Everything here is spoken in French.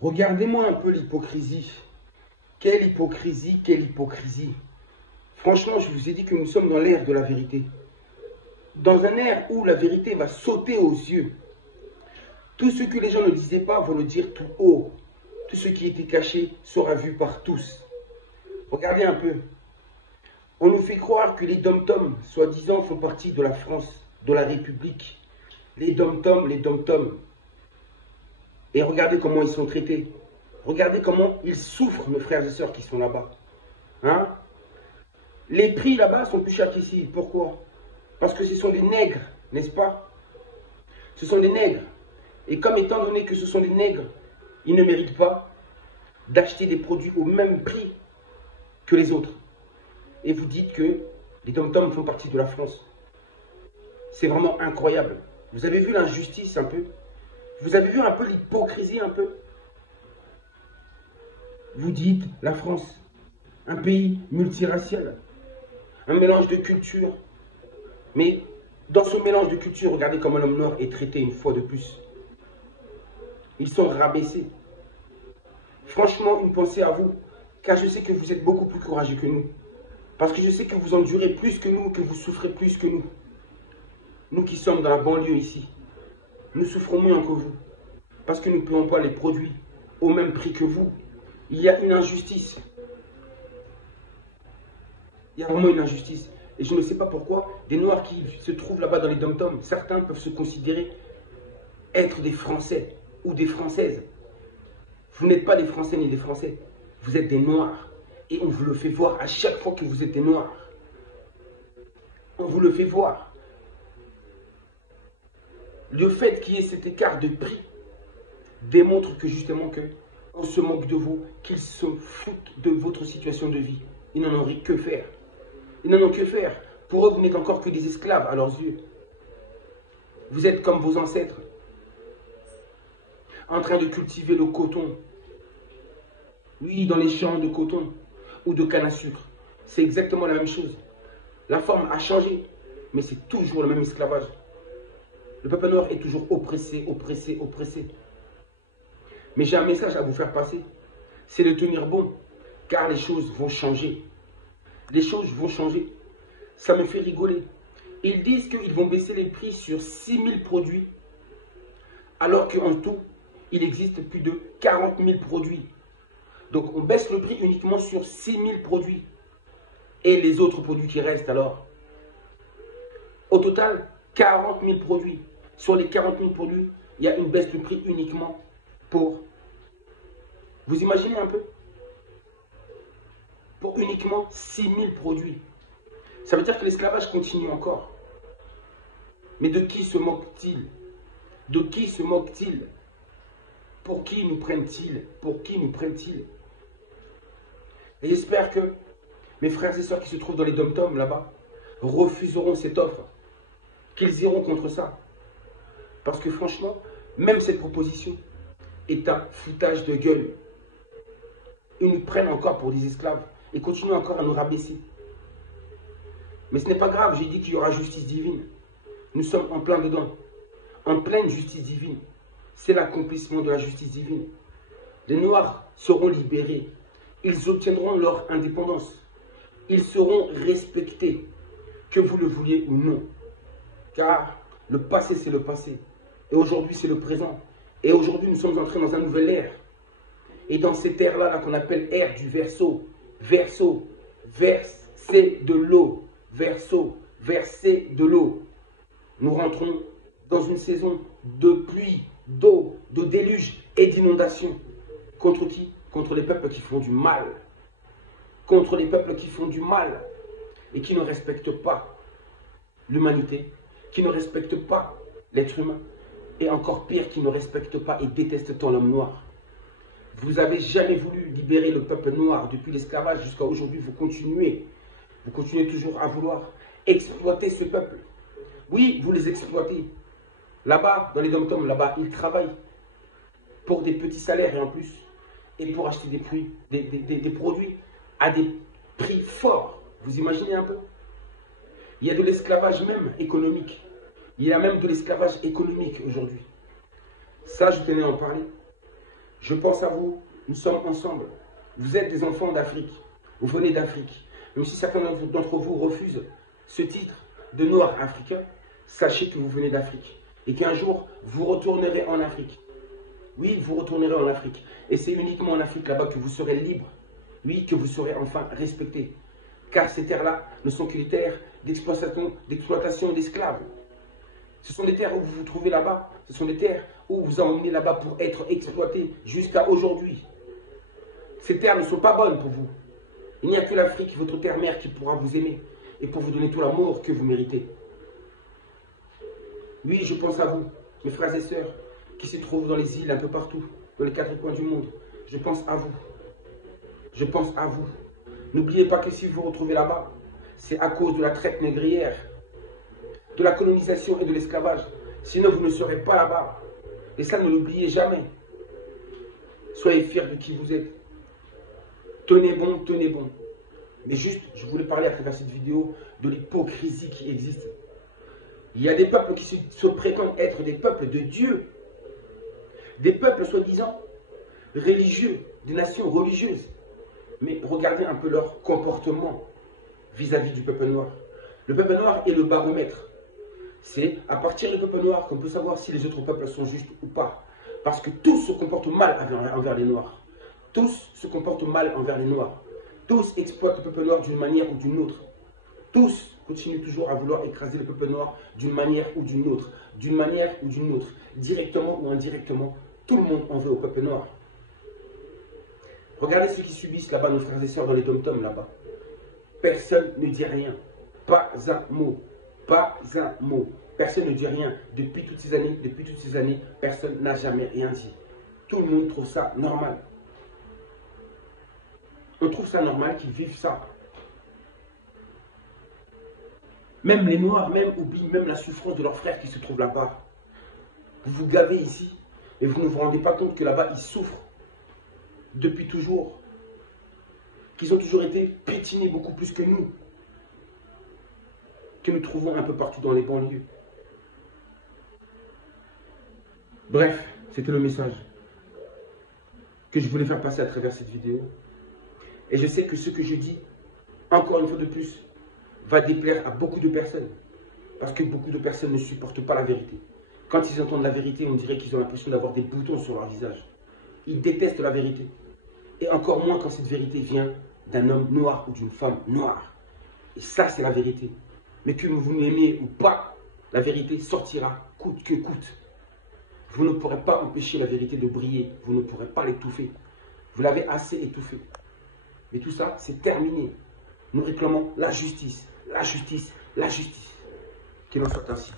Regardez-moi un peu l'hypocrisie. Quelle hypocrisie, quelle hypocrisie. Franchement, je vous ai dit que nous sommes dans l'ère de la vérité. Dans un ère où la vérité va sauter aux yeux. Tout ce que les gens ne disaient pas vont le dire tout haut. Tout ce qui était caché sera vu par tous. Regardez un peu. On nous fait croire que les dom-toms, soi-disant, font partie de la France, de la République. Les dom-toms, les dom-toms. Et regardez comment ils sont traités. Regardez comment ils souffrent, nos frères et sœurs qui sont là-bas. Hein? Les prix là-bas sont plus chers qu'ici. Pourquoi? Parce que ce sont des nègres, n'est-ce pas? Ce sont des nègres. Et comme étant donné que ce sont des nègres, ils ne méritent pas d'acheter des produits au même prix que les autres. Et vous dites que les dom-toms font partie de la France. C'est vraiment incroyable. Vous avez vu l'injustice un peu? Vous avez vu un peu l'hypocrisie un peu? Vous dites la France, un pays multiracial, un mélange de cultures. Mais dans ce mélange de cultures, regardez comment l'homme noir est traité une fois de plus. Ils sont rabaissés. Franchement, une pensée à vous, car je sais que vous êtes beaucoup plus courageux que nous. Parce que je sais que vous endurez plus que nous, que vous souffrez plus que nous. Nous qui sommes dans la banlieue ici, nous souffrons moins que vous. Parce que nous ne payons pas les produits au même prix que vous. Il y a une injustice. Il y a vraiment une injustice. Et je ne sais pas pourquoi, des Noirs qui se trouvent là-bas dans les dom-toms, certains peuvent se considérer être des Français ou des Françaises. Vous n'êtes pas des Français ni des Français. Vous êtes des Noirs. Et on vous le fait voir à chaque fois que vous êtes des Noirs. On vous le fait voir. Le fait qu'il y ait cet écart de prix démontre que justement on se moque de vous, qu'ils se foutent de votre situation de vie. Ils n'en ont rien que faire. Ils n'en ont que faire. Pour eux, vous n'êtes encore que des esclaves à leurs yeux. Vous êtes comme vos ancêtres, en train de cultiver le coton. Oui, dans les champs de coton ou de canne à sucre. C'est exactement la même chose. La forme a changé, mais c'est toujours le même esclavage. Le peuple noir est toujours oppressé, oppressé, oppressé. Mais j'ai un message à vous faire passer. C'est de tenir bon, car les choses vont changer. Les choses vont changer. Ça me fait rigoler. Ils disent qu'ils vont baisser les prix sur 6000 produits, alors qu'en tout, il existe plus de 40 000 produits. Donc on baisse le prix uniquement sur 6000 produits. Et les autres produits qui restent alors? Au total, 40 000 produits. Sur les 40 000 produits, il y a une baisse de prix uniquement pour... Vous imaginez un peu? Pour uniquement 6000 produits. Ça veut dire que l'esclavage continue encore. Mais de qui se moque-t-il? De qui se moque-t-il? Pour qui nous prennent-ils? Pour qui nous prennent-ils? Et j'espère que mes frères et sœurs qui se trouvent dans les dom-toms là-bas refuseront cette offre. Qu'ils iront contre ça. Parce que franchement, même cette proposition est un foutage de gueule. Ils nous prennent encore pour des esclaves et continuent encore à nous rabaisser. Mais ce n'est pas grave, j'ai dit qu'il y aura justice divine. Nous sommes en plein dedans, en pleine justice divine. C'est l'accomplissement de la justice divine. Les Noirs seront libérés. Ils obtiendront leur indépendance. Ils seront respectés, que vous le vouliez ou non. Car le passé, c'est le passé. Et aujourd'hui, c'est le présent. Et aujourd'hui, nous sommes entrés dans un nouvel ère. Et dans cette ère-là, qu'on appelle ère du verseau, verser de l'eau, verser de l'eau. Nous rentrons dans une saison de pluie, d'eau, de déluge et d'inondation. Contre qui? Contre les peuples qui font du mal. Contre les peuples qui font du mal et qui ne respectent pas l'humanité, qui ne respectent pas l'être humain, et encore pire, qui ne respectent pas et détestent tant l'homme noir. Vous n'avez jamais voulu libérer le peuple noir depuis l'esclavage jusqu'à aujourd'hui. Vous continuez toujours à vouloir exploiter ce peuple. Oui, vous les exploitez. Là-bas, dans les dom-toms, là-bas, ils travaillent pour des petits salaires et en plus, et pour acheter des produits à des prix forts. Vous imaginez un peu? Il y a de l'esclavage même économique. Il y a même de l'esclavage économique aujourd'hui. Ça, je tenais à en parler. Je pense à vous, nous sommes ensemble. Vous êtes des enfants d'Afrique, vous venez d'Afrique. Même si certains d'entre vous refusent ce titre de noir africain, sachez que vous venez d'Afrique et qu'un jour, vous retournerez en Afrique. Oui, vous retournerez en Afrique. Et c'est uniquement en Afrique là-bas que vous serez libre. Oui, que vous serez enfin respecté. Car ces terres-là ne sont que des terres d'exploitation d'esclaves. Ce sont des terres où vous vous trouvez là-bas. Ce sont des terres où vous avez emmené là-bas pour être exploités jusqu'à aujourd'hui. Ces terres ne sont pas bonnes pour vous. Il n'y a que l'Afrique, votre terre-mère, qui pourra vous aimer et pour vous donner tout l'amour que vous méritez. Oui, je pense à vous, mes frères et sœurs, qui se trouvent dans les îles un peu partout, dans les quatre coins du monde. Je pense à vous. Je pense à vous. N'oubliez pas que si vous vous retrouvez là-bas, c'est à cause de la traite négrière, de la colonisation et de l'esclavage. Sinon, vous ne serez pas là-bas. Et ça, ne l'oubliez jamais. Soyez fiers de qui vous êtes. Tenez bon, tenez bon. Mais juste, je voulais parler à travers cette vidéo de l'hypocrisie qui existe. Il y a des peuples qui se prétendent être des peuples de Dieu. Des peuples soi-disant religieux, des nations religieuses. Mais regardez un peu leur comportement vis-à-vis du peuple noir. Le peuple noir est le baromètre. C'est à partir du peuple noir qu'on peut savoir si les autres peuples sont justes ou pas. Parce que tous se comportent mal envers les noirs. Tous se comportent mal envers les noirs. Tous exploitent le peuple noir d'une manière ou d'une autre. Tous continuent toujours à vouloir écraser le peuple noir d'une manière ou d'une autre. D'une manière ou d'une autre. Directement ou indirectement, tout le monde en veut au peuple noir. Regardez ceux qui subissent là-bas, nos frères et sœurs dans les dom-toms là-bas. Personne ne dit rien. Pas un mot. Pas un mot. Personne ne dit rien. Depuis toutes ces années, personne n'a jamais rien dit. Tout le monde trouve ça normal. On trouve ça normal qu'ils vivent ça. Même les Noirs, oublient même la souffrance de leurs frères qui se trouvent là-bas. Vous vous gavez ici, et vous ne vous rendez pas compte que là-bas, ils souffrent. Depuis toujours. Qu'ils ont toujours été piétinés beaucoup plus que nous. Que nous trouvons un peu partout dans les banlieues. Bref, c'était le message que je voulais faire passer à travers cette vidéo. Et je sais que ce que je dis, encore une fois de plus, va déplaire à beaucoup de personnes. Parce que beaucoup de personnes ne supportent pas la vérité. Quand ils entendent la vérité, on dirait qu'ils ont l'impression d'avoir des boutons sur leur visage. Ils détestent la vérité. Et encore moins quand cette vérité vient d'un homme noir ou d'une femme noire. Et ça, c'est la vérité. Mais que vous l'aimiez ou pas, la vérité sortira coûte que coûte. Vous ne pourrez pas empêcher la vérité de briller. Vous ne pourrez pas l'étouffer. Vous l'avez assez étouffé. Mais tout ça, c'est terminé. Nous réclamons la justice, la justice, la justice. Qu'il en soit ainsi.